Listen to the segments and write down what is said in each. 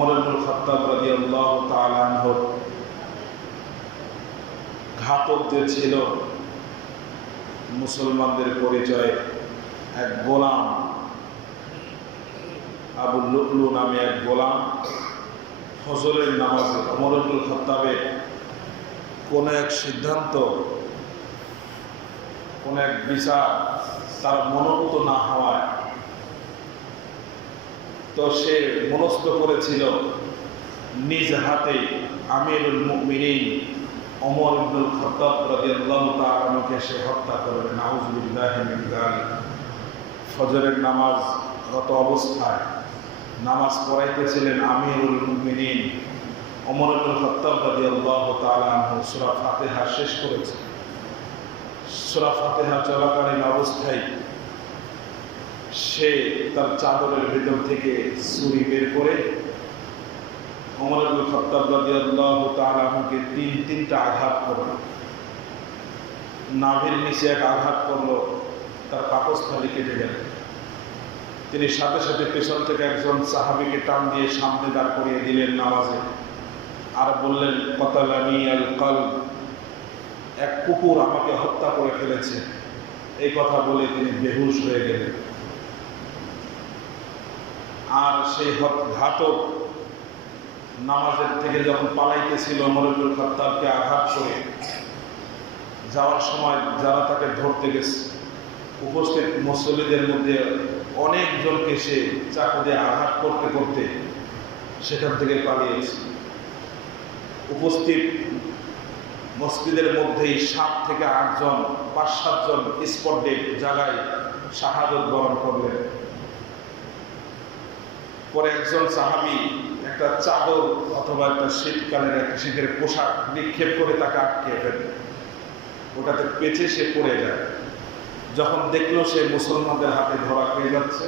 ওমর ইবনুল খাত্তাব রাদিয়াল্লাহু তাআলা আনহু ঘাতক যে ছিল মুসলমানদের পরিচয় এক গোলাম, আবু লুলু নামে এক গোলাম ফজরের নামাজে ওমর ইবনুল খাত্তাবের কোন এক সিদ্ধান্ত, কোন এক বিচার তার মনোনীত না হওয়ায় তো সে মনস্থ করেছিল নিজ হাতে আমিরুল মুমিনিন ওমর ইবনুল খাত্তাব রাদিয়াল্লাহু তাআলা আনহুকে সে হত্যা করবে। নাউযুবিল্লাহি মিন যালিক। ফজরের নামাজ রত অবস্থায় নামাজ পড়াইতেছিলেন আমিরুল মুমিনিন ওমর ইবনুল খাত্তাব রাদিয়াল্লাহু তাআলা আনহু সূরা ফাতিহা শেষ করেছে। সূরা ফাতিহা চলাকালীন অবস্থায় সে তার চাদরের ভিতর থেকে ছুরি বের করে ওমর ইবনুল খাত্তাব রাদিয়াল্লাহু তাআলা আনহুকে তিনটা আঘাত করল। নাভির নিচে এক আঘাত করলো, তার পাকস্থলী কেটে গেল। তিনি সাথে সাথে পেছন থেকে একজন সাহাবীকে টান দিয়ে সামনে দাঁড় করিয়ে দিলেন নামাজে, আর বললেন কতালানি আল কলব, এক কুকুর আমাকে হত্যা করে ফেলেছে। এই কথা বলে তিনি বেহুশ হয়ে গেলেন। আর সেই ঘাতক নামাজের থেকে যখন পালাইতেছিল ওমর ইবনুল খাত্তাবকে আঘাত করে, যাওয়ার সময় যারা তাকে ধরতে গেছে উপস্থিত মুসল্লিদের মধ্যে অনেকজনকে সে চাকু দিয়ে আঘাত করতে করতে সেখান থেকে পালিয়েছে। উপস্থিত মসজিদের মধ্যেই 7 থেকে 8 জন 5-7 জন স্পট ডেড জায়গায় শাহাদত বরণ করলেন। পরে একজন সাহাবী একটা চাদর অথবা একটা শীতকালের একটা শীতের পোশাক নিক্ষেপ করে তাকে আটকে ফেলে, ওটাতে পেঁচে সে পড়ে যায়। যখন দেখলো সে মুসলমানদের হাতে ধরা খেয়ে যাচ্ছে,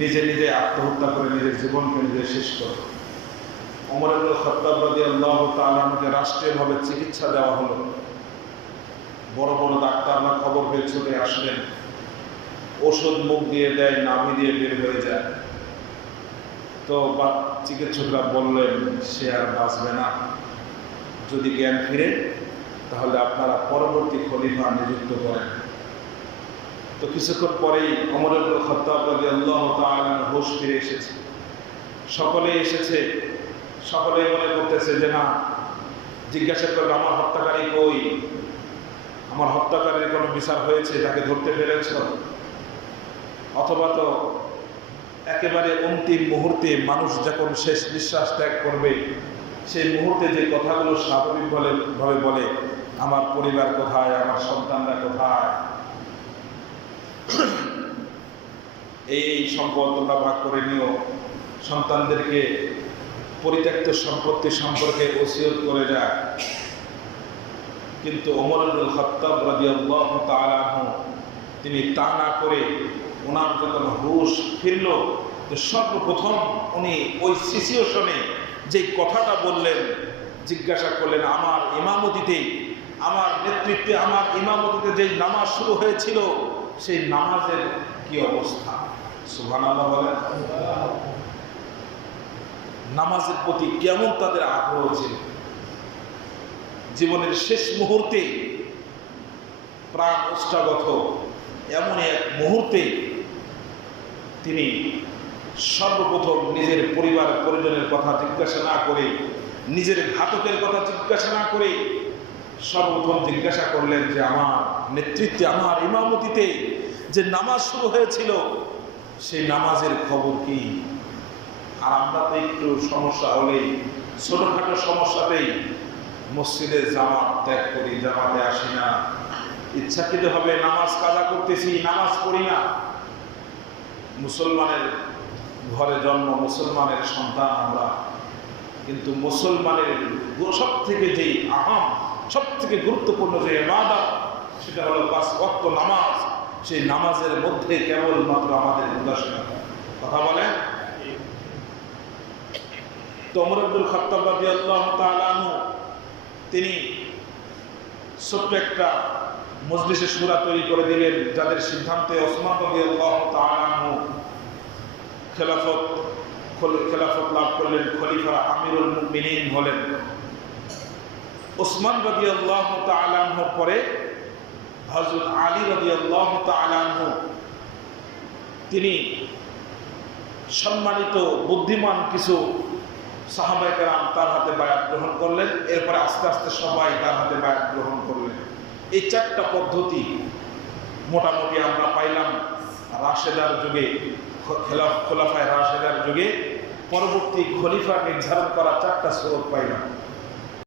নিজে নিজে আত্মহত্যা করে নিজের জীবনকে নিজে শেষ করে। ওমর ইবনুল খাত্তাব রাদিয়াল্লাহু তাআলা আনহুকে রাষ্ট্রীয়ভাবে চিকিৎসা দেওয়া হলো। বড় বড় ডাক্তাররা খবর পেয়ে ছুটে আসলেন। ওষুধ মুখ দিয়ে দেয়, নাভি দিয়ে বের হয়ে যায়। তো চিকিৎসকরা বললেন সে আর বাঁচবে না, যদি জ্ঞান ফিরে তাহলে আপনারা পরবর্তী খলিফা নিযুক্ত করেন। তো কিছুক্ষণ পরেই ওমর ইবনুল খাত্তাব রাদিয়াল্লাহু তাআলা হুঁশ ফিরে এসেছে। সকলেই এসেছে, সকলেই মনে করতেছে যে না, জিজ্ঞাসা করবে আমার হত্যাকারী কই, আমার হত্যাকারীর কোনো বিচার হয়েছে, তাকে ধরতে পেরেছ? অথবা তো একেবারে অন্তিম মুহূর্তে মানুষ যখন শেষ নিঃশ্বাস ত্যাগ করবে, সেই মুহূর্তে যে কথাগুলো স্বাভাবিকভাবে বলে, আমার পরিবার কোথায়, আমার সন্তানরা কোথায়, এই সম্পদ তোমরা ভাগ করে নিও, সন্তানদেরকে পরিত্যক্ত সম্পত্তি সম্পর্কে ওসিয়ত করে যায়। কিন্তু ওমর ইবনুল খাত্তাব রাদিয়াল্লাহু তাআলা আনহু তিনি তা না করে ওনার যখন হুঁশ ফিরল, তো সর্বপ্রথম উনি ওই সিচুয়েশনে যে কথাটা বললেন, জিজ্ঞাসা করলেন আমার ইমামতিতে, আমার নেতৃত্বে, আমার ইমামতিতে যেই নামাজ শুরু হয়েছিল সেই নামাজের কি অবস্থা? সুবহানাল্লাহ বলেন। নামাজের প্রতি কেমন তাদের আগ্রহ ছিল। জীবনের শেষ মুহূর্তে প্রাণ ওষ্ঠাগত এমন এক মুহূর্তে তিনি সর্বপ্রথম নিজের পরিবার পরিজনের কথা জিজ্ঞাসা না করে, নিজের ঘাতকের কথা জিজ্ঞাসা না করে সর্বপ্রথম জিজ্ঞাসা করলেন যে আমার নেতৃত্বে, আমার ইমামতিতে যে নামাজ শুরু হয়েছিল সেই নামাজের খবর কি? আর আমরা তো একটু সমস্যা হলেই, ছোটখাটো সমস্যাতেই মসজিদে জামাত ত্যাগ করি, জামাতে আসি না, ইচ্ছাকৃতভাবে নামাজ কাজা করতেছি, নামাজ পড়ি না। মুসলমানের ঘরে জন্ম, মুসলমানের সন্তান আমরা, কিন্তু মুসলমানের সব থেকে যেই আহাম, সব থেকে গুরুত্বপূর্ণ যে ইবাদত, সেটা হলো 5 ওয়াক্ত নামাজ। সেই নামাজের মধ্যে কেবলমাত্র আমাদের উদাসীনতা। কথা বলেন। তো ওমর ইবনুল খাত্তাব রাদিয়াল্লাহু তাআলা আনহু তিনি ছোট্ট একটা মজলিসে শুরা তৈরি করে দিলেন, যাদের সিদ্ধান্তে ওসমান রাদিয়াল্লাহু তাআলা আনহু খেলাফত খেলাফত লাভ করলেন, খলিফা আমিরুল মুমিনিন হলেন। ওসমান রাদিয়াল্লাহু তাআলা আনহুর পরে হযরত আলী রাদিয়াল্লাহু তাআলা আনহু, তিনি সম্মানিত বুদ্ধিমান কিছু সাহাবায়ে কেরাম তার হাতে বায়াত গ্রহণ করলেন। এরপরে আস্তে আস্তে সবাই তার হাতে বায়াত গ্রহণ করলেন। এই চারটা পদ্ধতি মোটামুটি আমরা পাইলাম রাশেদার যুগে, খোলাফায়ে রাশেদার যুগে পরবর্তী খলিফা নির্ধারণ করা চারটা স্রোত পাইলাম।